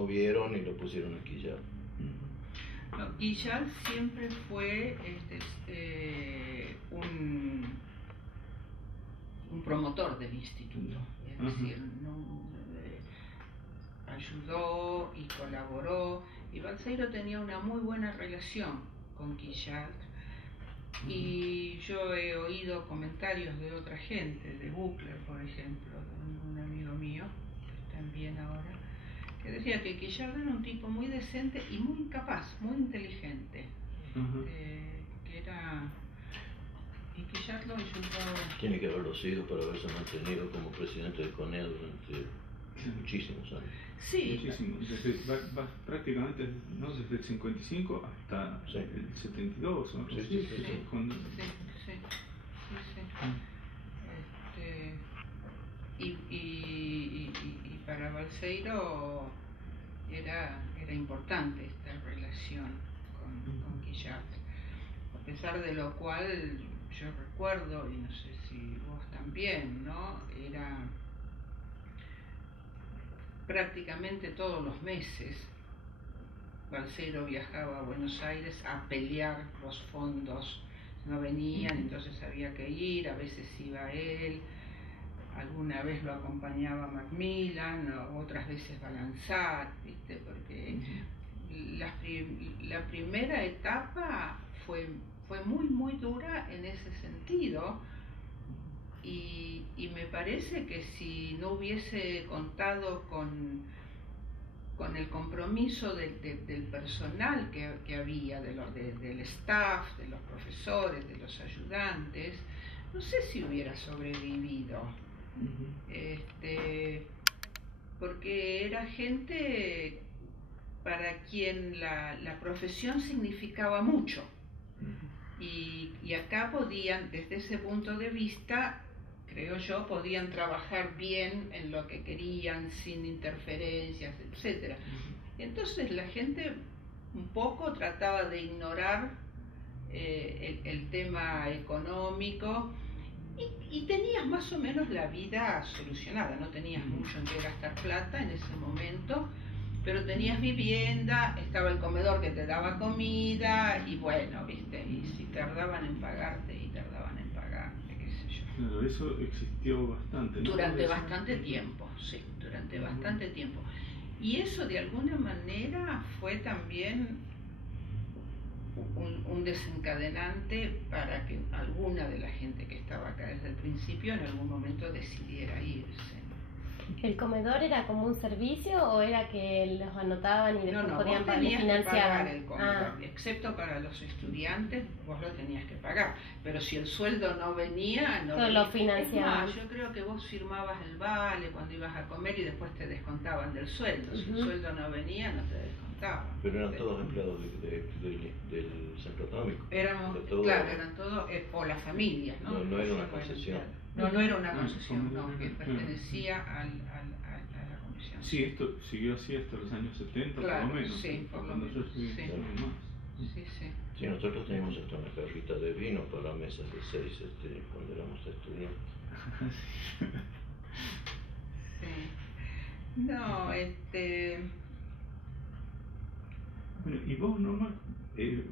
movieron y lo pusieron aquí ya. No, Guillal siempre fue un promotor del instituto, es decir, ayudó y colaboró, y Balseiro tenía una muy buena relación con Guillal, y yo he oído comentarios de otra gente, de Buchler, por ejemplo, de un amigo mío, que está en Viena ahora, que decía que Guillal era un tipo muy decente y muy capaz, muy inteligente, y Guillal lo ayudó. Tiene que haberlo sido para haberse mantenido como presidente de CONEA durante muchísimos años. Sí. Muchísimo, prácticamente, ¿no? Desde el 55 hasta el 72, ¿no? Sí. Y para Balseiro era importante esta relación con Guillal, a pesar de lo cual yo recuerdo, y no sé si vos también, ¿no? Era prácticamente todos los meses Balseiro viajaba a Buenos Aires a pelear los fondos, no venían, entonces había que ir, a veces iba él, alguna vez lo acompañaba Macmillan, otras veces Balanzat, ¿viste? Porque la primera etapa fue muy dura en ese sentido, y me parece que si no hubiese contado con el compromiso del personal que había, del staff, de los profesores, de los ayudantes, no sé si hubiera sobrevivido. Porque era gente para quien la profesión significaba mucho, y acá podían, desde ese punto de vista, creo yo, podían trabajar bien en lo que querían, sin interferencias, etc. Entonces la gente un poco trataba de ignorar el tema económico, y tenías más o menos la vida solucionada, no tenías mucho en qué gastar plata en ese momento, pero tenías vivienda, estaba el comedor que te daba comida, y bueno, ¿viste? Y si tardaban en pagarte, qué sé yo. Claro, eso existió bastante, ¿no? Durante bastante tiempo, sí, durante bastante tiempo. Y eso de alguna manera fue también un desencadenante para que alguna de la gente que estaba acá desde el principio en algún momento decidiera irse. ¿El comedor era como un servicio o era que los anotaban y después podían pagar? No, vos tenías que pagar el comedor, excepto para los estudiantes, vos lo tenías que pagar, pero si el sueldo no venía, lo financiaban. Yo creo que vos firmabas el vale cuando ibas a comer y después te descontaban del sueldo. Si el sueldo no venía, no te descontaban. Pero eran todos empleados del centro autonómico. Eran todos, o las familias, ¿no? No era una concesión. No era una concesión, que pertenecía a la comisión. Sí, esto siguió así hasta los años 70, por lo menos. Sí, por lo menos. Yo estuve más. Sí, nosotros teníamos hasta una cajita de vino para mesas de 6 cuando éramos estudiantes. Sí. No, Bueno, ¿y vos, Norma,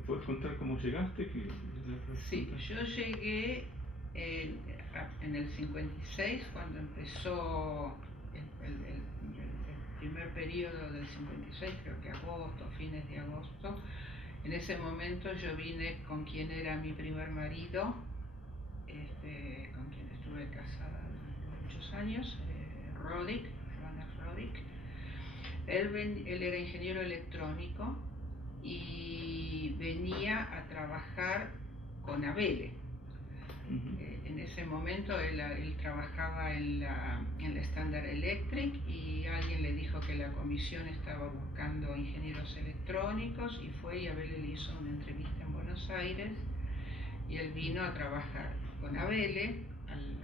puedes contar cómo llegaste? Sí, pues yo llegué en el 56, cuando empezó el primer periodo del 56, creo que agosto, fines de agosto. En ese momento yo vine con quien era mi primer marido, con quien estuve casada durante muchos años, Rodick. Él era ingeniero electrónico y venía a trabajar con Abele. En ese momento él trabajaba en la Standard Electric, y alguien le dijo que la comisión estaba buscando ingenieros electrónicos, y fue, y Abele le hizo una entrevista en Buenos Aires, y él vino a trabajar con Abele al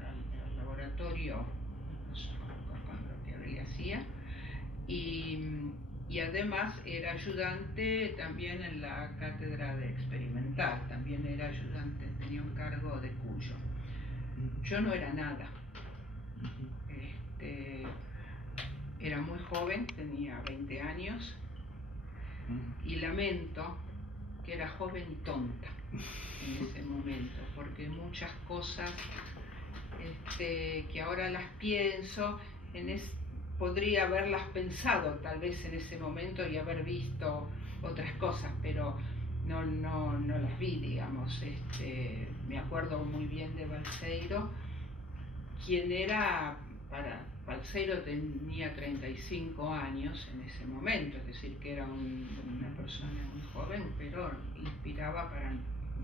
laboratorio con lo que Abele hacía, y además era ayudante también en la cátedra de experimental, también era ayudante, tenía un cargo de Cuyo. Yo no era nada. era muy joven, tenía 20 años, y lamento que era joven y tonta en ese momento, porque muchas cosas que ahora las pienso, podría haberlas pensado tal vez en ese momento y haber visto otras cosas, pero no las vi, digamos. Me acuerdo muy bien de Balseiro, quien era, Balseiro tenía 35 años en ese momento, es decir, que era una persona muy joven, pero inspiraba para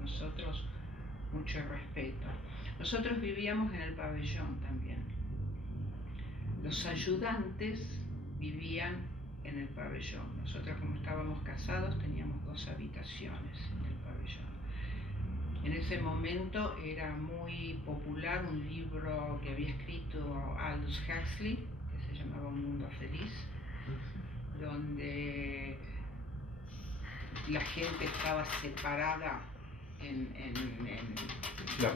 nosotros mucho respeto. Nosotros vivíamos en el pabellón también. Los ayudantes vivían en el pabellón. Nosotros, como estábamos casados, teníamos 2 habitaciones en el pabellón. En ese momento era muy popular un libro que había escrito Aldous Huxley, que se llamaba Un Mundo Feliz, donde la gente estaba separada en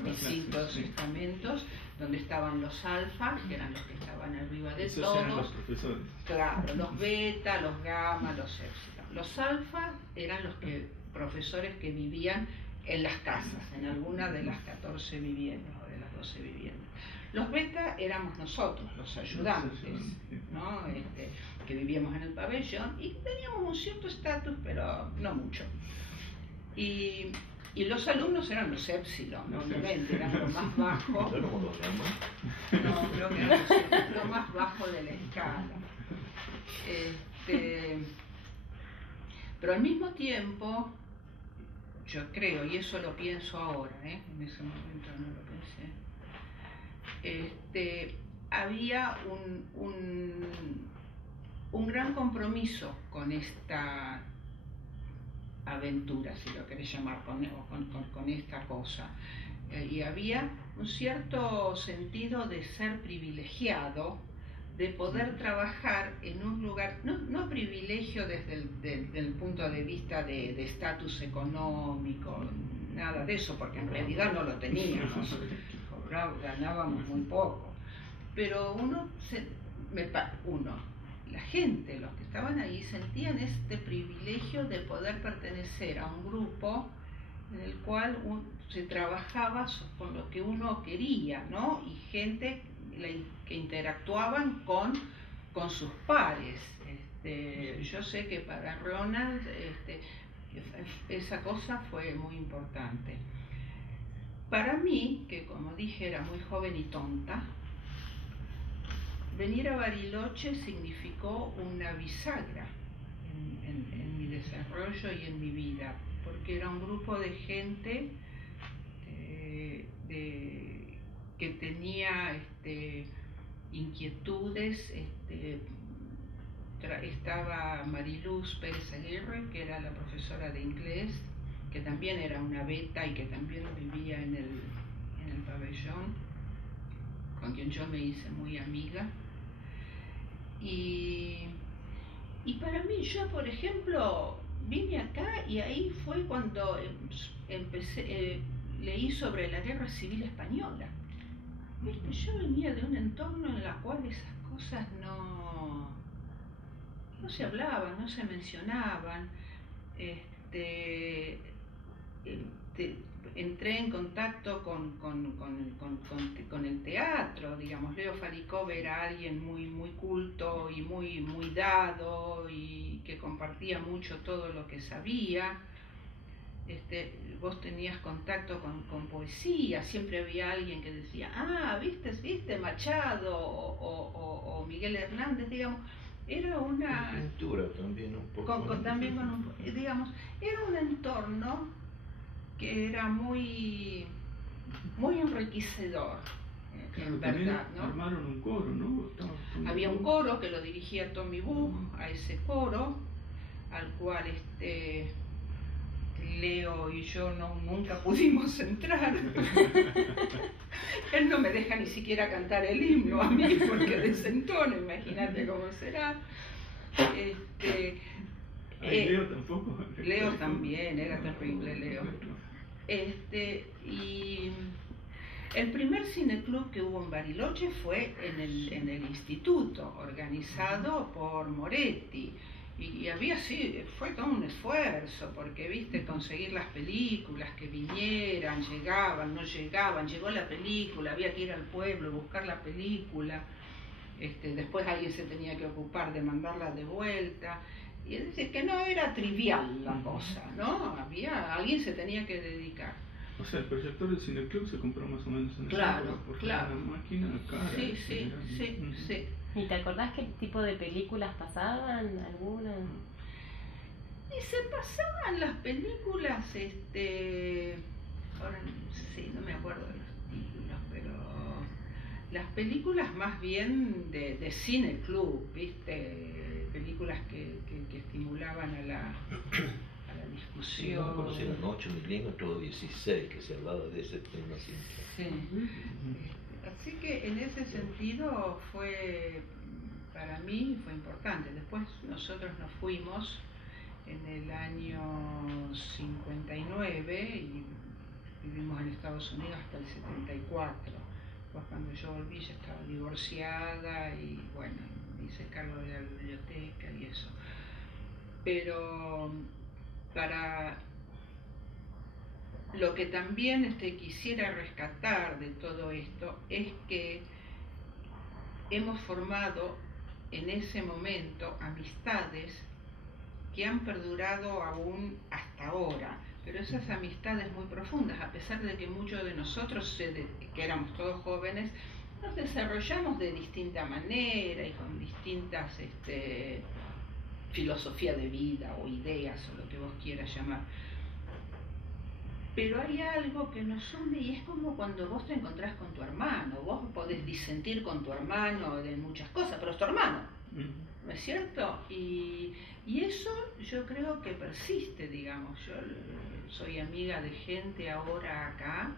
distintos estamentos, donde estaban los alfa, que eran los que estaban arriba de esos todos, eran los profesores. Claro, los beta, los gamma, los épsilon. Los alfa eran los profesores que vivían en las casas, en alguna de las 14 viviendas o de las 12 viviendas. Los beta éramos nosotros, los ayudantes, ¿no? Que vivíamos en el pabellón y teníamos un cierto estatus, pero no mucho. Y los alumnos eran los épsilon, obviamente, eran lo más bajo. ¿No como los gamma? No, creo que eran lo más bajo de la escala. Pero al mismo tiempo, yo creo, y eso lo pienso ahora, en ese momento no lo pensé, había un gran compromiso con esta aventura, si lo querés llamar, con esta cosa. Y había un cierto sentido de ser privilegiado, de poder trabajar en un lugar, no privilegio desde el punto de vista de estatus económico, nada de eso, porque en realidad no lo teníamos, ganábamos muy poco, pero la gente, los que estaban ahí, sentían este privilegio de poder pertenecer a un grupo en el cual se trabajaba con lo que uno quería, ¿no? Y gente que interactuaban con sus pares. Yo sé que para Ronald esa cosa fue muy importante. Para mí, que como dije era muy joven y tonta, venir a Bariloche significó una bisagra en mi desarrollo y en mi vida, porque era un grupo de gente que tenía inquietudes. Estaba Mariluz Pérez Aguirre, que era la profesora de inglés, que también era una beta y que también vivía en el pabellón, con quien yo me hice muy amiga. Y para mí, yo por ejemplo vine acá y ahí fue cuando leí sobre la Guerra Civil Española. Yo venía de un entorno en el cual esas cosas no se hablaban, no se mencionaban. Entré en contacto con el teatro, digamos. Leo Farikov era alguien muy culto y muy dado y que compartía mucho todo lo que sabía. Vos tenías contacto con poesía, siempre había alguien que decía, viste Machado o Miguel Hernández, digamos. Era una pintura también un poco. Digamos, era un entorno que era muy enriquecedor, en verdad, ¿no? Armaron un coro, ¿no? Había un coro que lo dirigía Tommy Buch, a ese coro, al cual Leo y yo nunca pudimos entrar. Él no me deja ni siquiera cantar el himno a mí porque desentono, imagínate cómo será. Leo tampoco. Leo también, era terrible Leo. El primer cineclub que hubo en Bariloche fue en el instituto, organizado por Moretti. Y había, sí, fue todo un esfuerzo, porque, viste, conseguir las películas, que vinieran, llegaban, no llegaban, llegó la película, había que ir al pueblo, buscar la película, después alguien se tenía que ocupar de mandarla de vuelta. Y es decir, que no era trivial la cosa, ¿no? Alguien se tenía que dedicar. O sea, el proyector del cineclub se compró más o menos en claro, esa época, porque claro. Una máquina cara. Sí. ¿Y te acordás qué tipo de películas pasaban? ¿Alguna? Y se pasaban las películas, ahora sí, no me acuerdo de los títulos, pero las películas más bien de cineclub, ¿viste? Películas que estimulaban a la discusión. Sí, no me acuerdo si eran 8 milímetros o 16, que se hablaba de ese tema siempre. Sí. Así que en ese sentido para mí fue importante. Después nosotros nos fuimos en el año 59 y vivimos en Estados Unidos hasta el 74. Pues cuando yo volví ya estaba divorciada y bueno, me hice cargo de la biblioteca y eso. Pero para lo que también quisiera rescatar de todo esto es que hemos formado en ese momento amistades que han perdurado aún hasta ahora, pero esas amistades muy profundas, a pesar de que muchos de nosotros, que éramos todos jóvenes, nos desarrollamos de distinta manera y con distintas filosofía de vida o ideas o lo que vos quieras llamar. Pero hay algo que nos une y es como cuando vos te encontrás con tu hermano. Vos podés disentir con tu hermano de muchas cosas, pero es tu hermano, ¿no es cierto? Y eso yo creo que persiste, digamos. Yo soy amiga de gente ahora acá,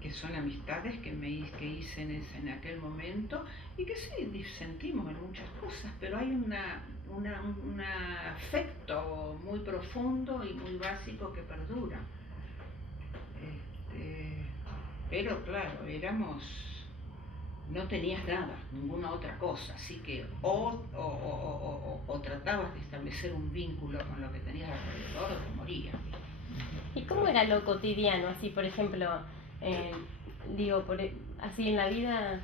que son amistades que hice en aquel momento y que sí, disentimos en muchas cosas, pero hay un afecto muy profundo y muy básico que perdura. Pero claro, no tenías nada, ninguna otra cosa, así que o tratabas de establecer un vínculo con lo que tenías alrededor o te morías. ¿Y cómo era lo cotidiano? Así, por ejemplo, así en la vida,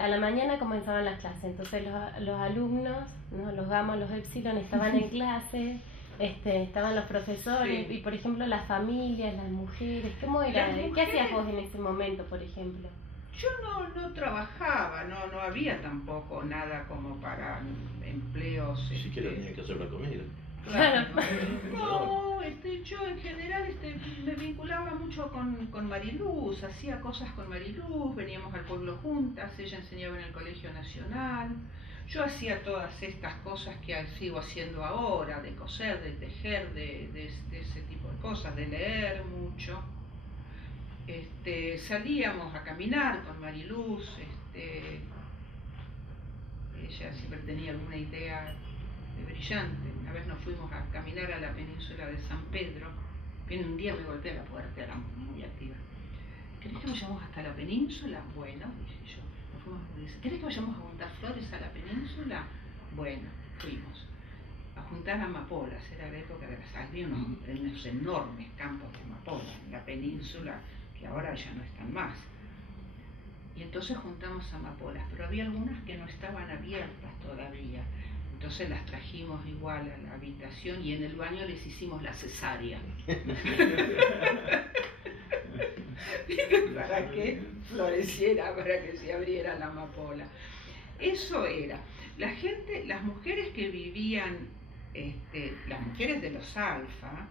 a la mañana comenzaban las clases, entonces los alumnos, ¿no? Los gamma, los epsilon estaban en clase. Estaban los profesores, sí. Y por ejemplo las familias, las mujeres, ¿cómo era? ¿Qué hacías vos en ese momento, por ejemplo? Yo no trabajaba, no había tampoco nada como para empleos. Ni siquiera tenía que hacer la comida. Claro. No, yo en general me vinculaba mucho con Mariluz, hacía cosas con Mariluz, veníamos al pueblo juntas, ella enseñaba en el Colegio Nacional. Yo hacía todas estas cosas que sigo haciendo ahora, de coser, de tejer, de ese tipo de cosas, de leer mucho. Salíamos a caminar con Mariluz, ella siempre tenía alguna idea brillante. Una vez nos fuimos a caminar a la península de San Pedro, viene un día me golpeé la puerta, era muy activa. ¿Querés que vayamos hasta la península? Bueno, dije yo. ¿Querés que vayamos a juntar flores a la península? Bueno, fuimos a juntar amapolas, era la época de las había unos enormes campos de amapolas en la península que ahora ya no están más. Y entonces juntamos amapolas, pero había algunas que no estaban abiertas todavía. Entonces las trajimos igual a la habitación y en el baño les hicimos la cesárea. Para que floreciera, para que se abriera la amapola. Eso era. Las mujeres que vivían, las mujeres de los alfa,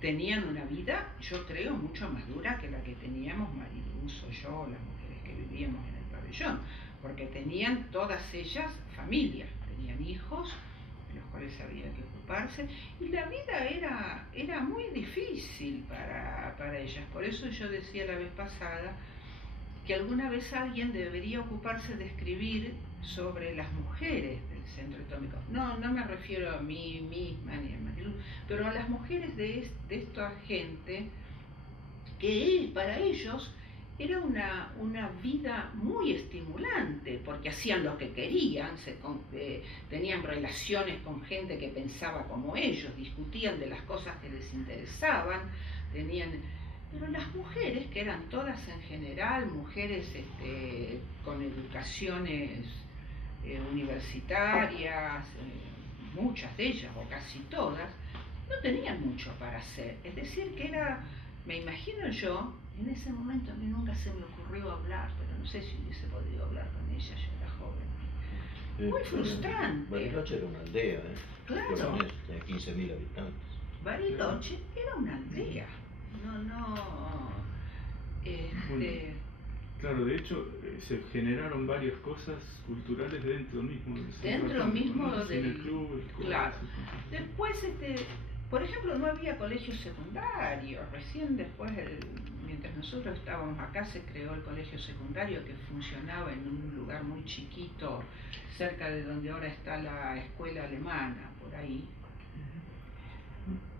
tenían una vida, yo creo, mucho más dura que la que teníamos Mariluz o yo, las mujeres que vivíamos en el pabellón, porque tenían todas ellas familias, tenían hijos, de los cuales había que ocuparse, y la vida era muy difícil para ellas. Por eso yo decía la vez pasada que alguna vez alguien debería ocuparse de escribir sobre las mujeres del centro atómico. No me refiero a mí misma ni a Mariluz, pero a las mujeres de esta gente que para ellos era una vida muy estimulante, porque hacían lo que querían, tenían relaciones con gente que pensaba como ellos, discutían de las cosas que les interesaban, pero las mujeres, que eran todas en general mujeres con educaciones universitarias, muchas de ellas o casi todas, no tenían mucho para hacer. Es decir, que me imagino yo, en ese momento a mí nunca se me ocurrió hablar, pero no sé si hubiese podido hablar con ella, yo era joven. Muy frustrante. Bariloche era una aldea, Claro. Tenía 15.000 habitantes. Bariloche era una aldea. Claro, de hecho se generaron varias cosas culturales dentro mismo del club, claro. Después, por ejemplo, no había colegio secundario. Recién después, mientras nosotros estábamos acá, se creó el colegio secundario, que funcionaba en un lugar muy chiquito, cerca de donde ahora está la escuela alemana, por ahí.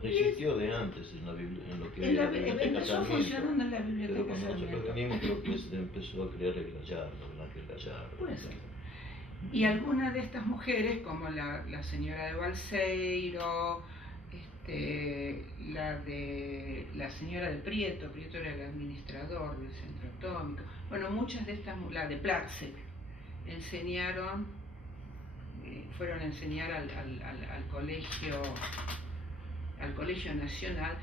Existió de antes en lo que era la biblioteca empezó funcionando en la pero biblioteca cuando nosotros Sarmiento. venimos creo que se empezó a crear el Ángel Gallardo. Puede ser. Y algunas de estas mujeres, como la señora de Balseiro, la señora de Prieto era el administrador del centro atómico, bueno, muchas de estas, la de Platzek, fueron a enseñar al colegio nacional,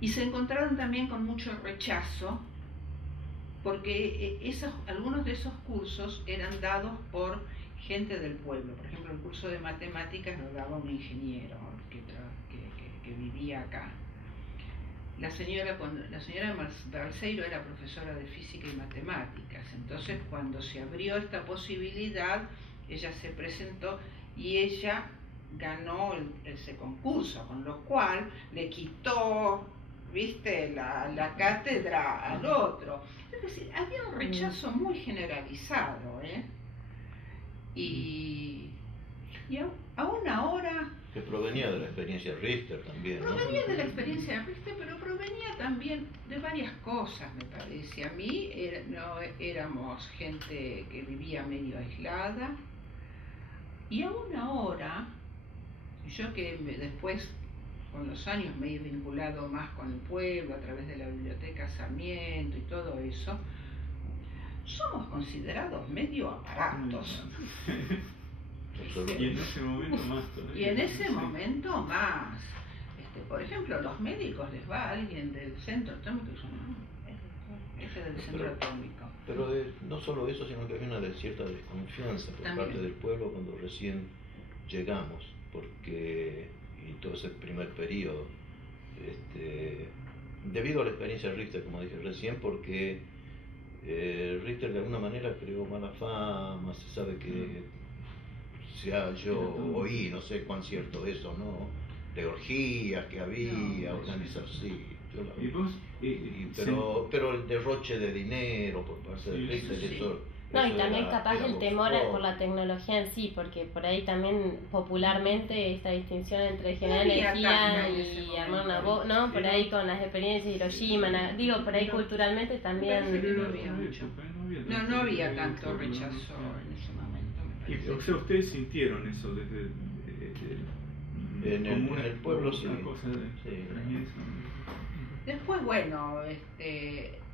y se encontraron también con mucho rechazo, porque algunos de esos cursos eran dados por gente del pueblo. Por ejemplo, el curso de matemáticas lo daba un ingeniero que vivía acá. La señora Balseiro era profesora de física y matemáticas, entonces cuando se abrió esta posibilidad, ella se presentó y ella ganó ese concurso, con lo cual le quitó, la cátedra al otro. Es decir, había un rechazo muy generalizado, y aún ahora... Que provenía de la experiencia Richter también, ¿no? Provenía de la experiencia de Richter, pero provenía también de varias cosas, me parece. A mí éramos gente que vivía medio aislada, y aún ahora, yo que después, con los años, me he vinculado más con el pueblo a través de la biblioteca Sarmiento y todo eso, somos considerados medio aparatos. Y en ese momento más todavía. Y en ese momento más. Por ejemplo, los médicos les va a alguien del centro atómico y dicen, del centro atómico. Pero no solo eso, sino que había una cierta desconfianza por También. parte del pueblo cuando recién llegamos, porque y todo ese primer periodo, debido a la experiencia de Richter, como dije recién, porque Richter de alguna manera creó mala fama, se sabe que yo oí, no sé cuán cierto eso, ¿no? De orgías que había, organizadas, sí. ¿Y vos? Pero el derroche de dinero por parte de Richter, eso... No, y también capaz el temor por la tecnología en sí, porque por ahí también popularmente esta distinción entre generar energía y armar una bomba, ¿no? Por ahí con las experiencias de Hiroshima, por ahí culturalmente también... No había tanto rechazo en ese momento, me parece. O sea, ustedes sintieron eso desde... en el pueblo, sí. Después, bueno,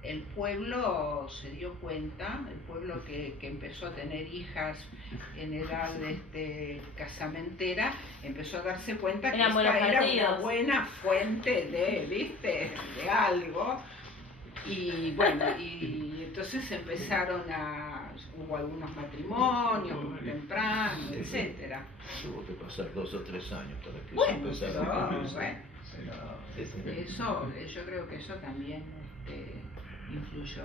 el pueblo se dio cuenta, el pueblo que empezó a tener hijas en edad casamentera, empezó a darse cuenta que esta era una buena fuente de algo. Y bueno, y entonces hubo algunos matrimonios muy tempranos, etcétera. Tuvo que pasar 2 o 3 años para que bueno, eso empezara. Pero yo creo que eso también influyó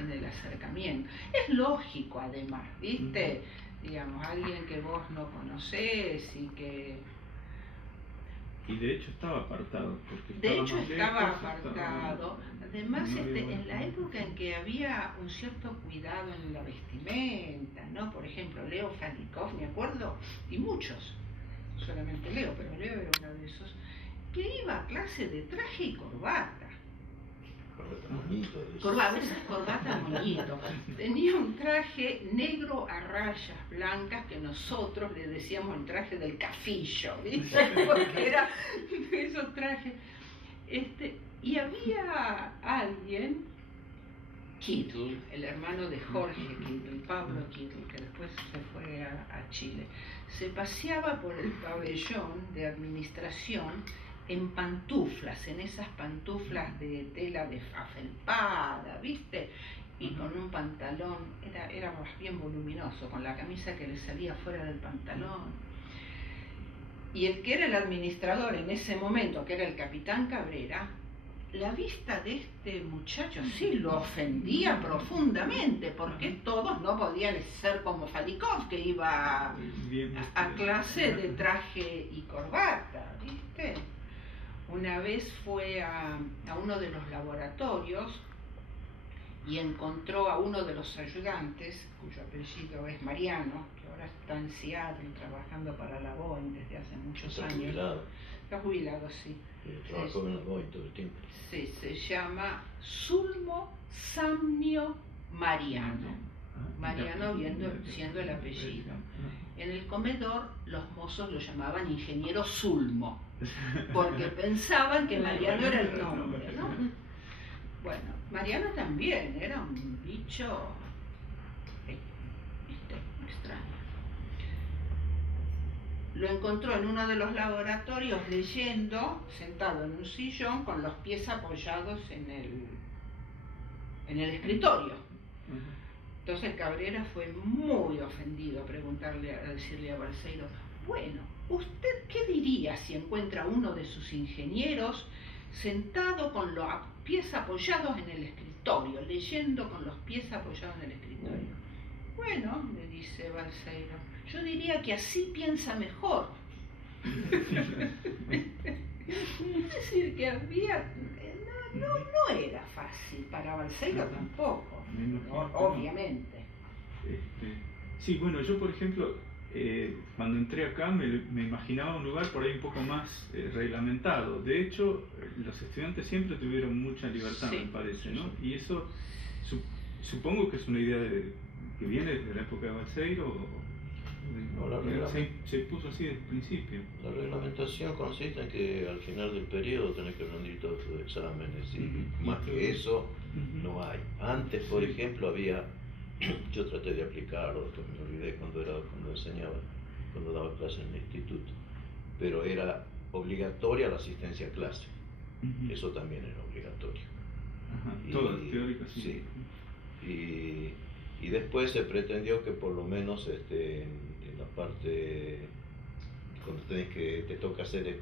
en el acercamiento. Es lógico además, digamos, alguien que vos no conocés y que... Y de hecho estaba apartado. Estaba apartado. Además, en la época en que había un cierto cuidado en la vestimenta, ¿no? Por ejemplo, Leo Falikov, me acuerdo, y muchos, no solamente Leo, pero Leo era uno de esos, que iba a clase de traje y corbata. Moñito, esas corbatas moñito. Tenía un traje negro a rayas blancas que nosotros le decíamos el traje del cafillo, ¿viste? Porque era esos trajes. Y había alguien, Kittle, el hermano de Jorge Kittle, Pablo Kittle, que después se fue a Chile, se paseaba por el pabellón de administración en pantuflas, en esas pantuflas de tela de afelpada, ¿viste? Y con un pantalón, era más bien voluminoso, con la camisa que le salía fuera del pantalón. Y el que era el administrador en ese momento, que era el capitán Cabrera, la vista de este muchacho sí lo ofendía profundamente, porque todos no podían ser como Falikov, que iba a clase de traje y corbata, ¿viste? Una vez fue a uno de los laboratorios y encontró a uno de los ayudantes, cuyo apellido es Mariano, que ahora está en Seattle trabajando para la Boeing desde hace muchos años. Jubilado. Está jubilado, sí. Trabajó en la Boeing todo el tiempo. Sí, se llama Sulmo Samnio Mariano. Mariano siendo el apellido. En el comedor los mozos lo llamaban ingeniero Sulmo, porque pensaban que Mariano era el nombre, ¿no? Bueno, Mariano también era un bicho, ¿viste? Extraño. Lo encontró en uno de los laboratorios leyendo, sentado en un sillón, con los pies apoyados en el escritorio. Entonces Cabrera fue muy ofendido a decirle a Balseiro, bueno, ¿usted qué diría si encuentra a uno de sus ingenieros sentado con los pies apoyados en el escritorio, leyendo con los pies apoyados en el escritorio? Bueno, le dice Balseiro, yo diría que así piensa mejor. Es decir, que había... No era fácil para Balseiro tampoco, obviamente. Sí, bueno, yo por ejemplo, cuando entré acá me imaginaba un lugar por ahí un poco más reglamentado. De hecho, los estudiantes siempre tuvieron mucha libertad, sí, me parece, ¿no? Y eso supongo que es una idea que viene desde la época de Balseiro. Se puso así desde el principio. La reglamentación consiste en que al final del periodo tenés que rendir todos tus exámenes y más que eso no hay. Antes, por ejemplo, había, yo traté de aplicarlo, después me olvidé cuando daba clase en el instituto, pero era obligatoria la asistencia a clase. Eso también era obligatorio. Todo teórico, sí. Y después se pretendió que por lo menos en la parte, cuando te toca hacer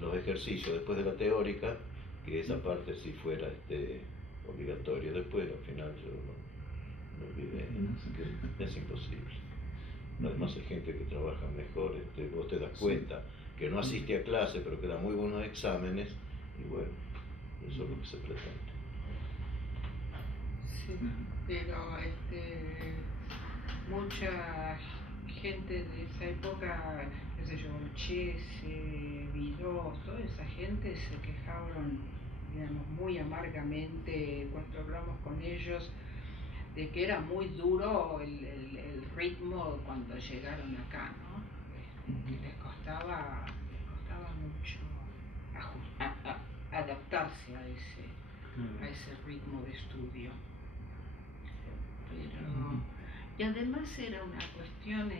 los ejercicios después de la teórica, que esa parte sí fuera obligatoria. Después al final yo me olvidé, que es imposible. Además hay gente que trabaja mejor, vos te das cuenta que no asiste a clase pero que da muy buenos exámenes y bueno, eso es lo que se pretende. Sí, pero mucha gente de esa época, qué sé yo, Chese, Virós, toda esa gente se quejaron, digamos, muy amargamente cuando hablamos con ellos de que era muy duro el ritmo cuando llegaron acá, ¿no? Que les costaba mucho adaptarse a ese ritmo de estudio. Y además era una cuestión,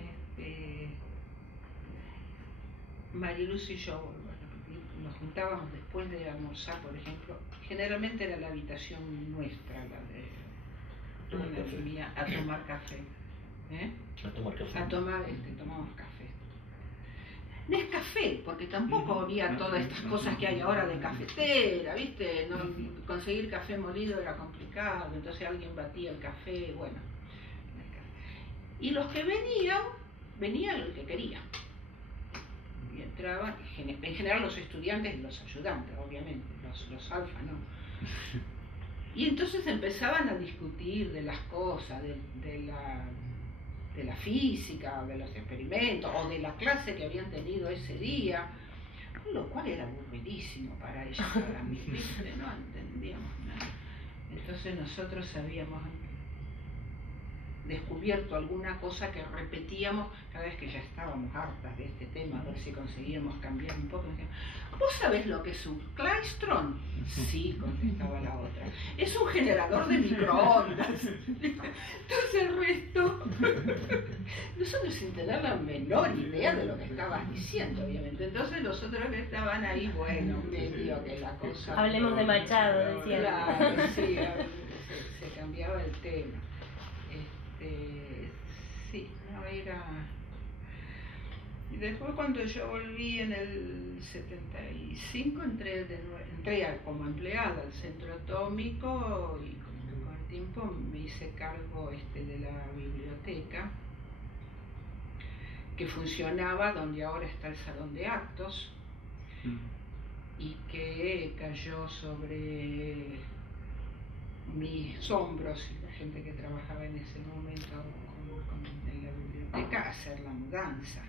Mariluz y yo, nos juntábamos después de almorzar, por ejemplo, generalmente era la habitación nuestra, la de mía, a tomar café. Tomábamos café. Nescafé, porque tampoco había todas estas cosas que hay ahora de cafetera, ¿viste? No, conseguir café molido era complicado, entonces alguien batía el café, bueno. Y los que venían el que quería. Y entraban, en general los estudiantes y los ayudantes, obviamente, los alfa, ¿no? Y entonces empezaban a discutir de las cosas, de la física, de los experimentos, o de la clase que habían tenido ese día. lo cual era aburridísimo para ella, para mí, ¿viste? No entendíamos nada. Entonces nosotros habíamos descubierto alguna cosa que repetíamos cada vez que ya estábamos hartas de este tema, a ver si conseguíamos cambiar un poco. ¿Vos sabés lo que es un claistron? Sí, contestaba la otra. Es un generador de microondas. Entonces el resto, nosotros sin tener la menor idea de lo que estabas diciendo, obviamente. Entonces los otros que estaban ahí, bueno, medio que la cosa... Hablemos de Machado, decía. Claro, sí, se cambiaba el tema. Sí, no era... Y después cuando yo volví en el 75 entré como empleada al centro atómico y con el tiempo me hice cargo de la biblioteca que funcionaba donde ahora está el salón de actos y que cayó sobre mis hombros y la gente que trabajaba en ese momento en la biblioteca hacer la mudanza.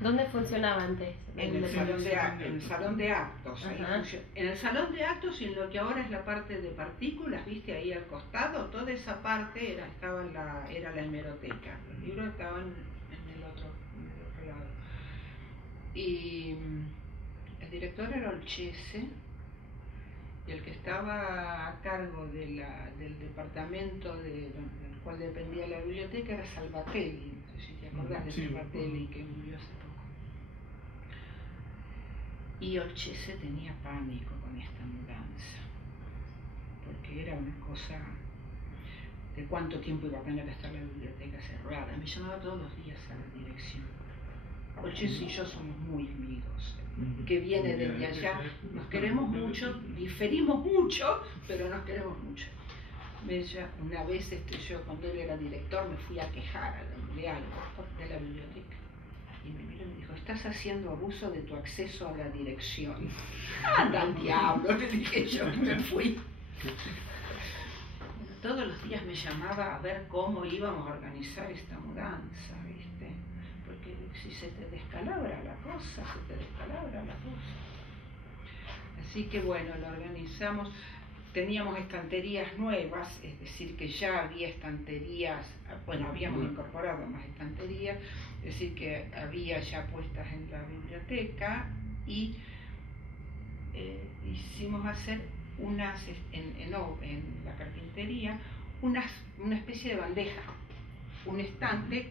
¿Dónde funcionaba antes? En el salón de actos. En el salón de actos y en lo que ahora es la parte de partículas, viste ahí al costado, toda esa parte era la hemeroteca. Los libros estaban en el otro lado. Y el director era Olchese. Y el que estaba a cargo del departamento del cual dependía la biblioteca era Salvatelli. No sé si te acordás de Salvatelli, que murió hace poco. Y Olchese tenía pánico con esta mudanza, porque era una cosa de cuánto tiempo iba a tener que estar la biblioteca cerrada. Me llamaba todos los días a la dirección. Olchese y yo somos muy amigos, que viene desde allá, nos queremos mucho, diferimos mucho, pero nos queremos mucho. Una vez yo, cuando él era director, me fui a quejar de algo de la biblioteca. Y me miró y me dijo, estás haciendo abuso de tu acceso a la dirección. Anda al diablo, le dije yo, y me fui. Todos los días me llamaba a ver cómo íbamos a organizar esta mudanza, ¿viste? Porque si se te descalabra la cosa, Así que bueno, lo organizamos. Teníamos estanterías nuevas, es decir, que ya había estanterías, bueno, habíamos incorporado más estanterías, es decir, que había ya puestas en la biblioteca y hicimos hacer en la carpintería una especie de bandeja, un estante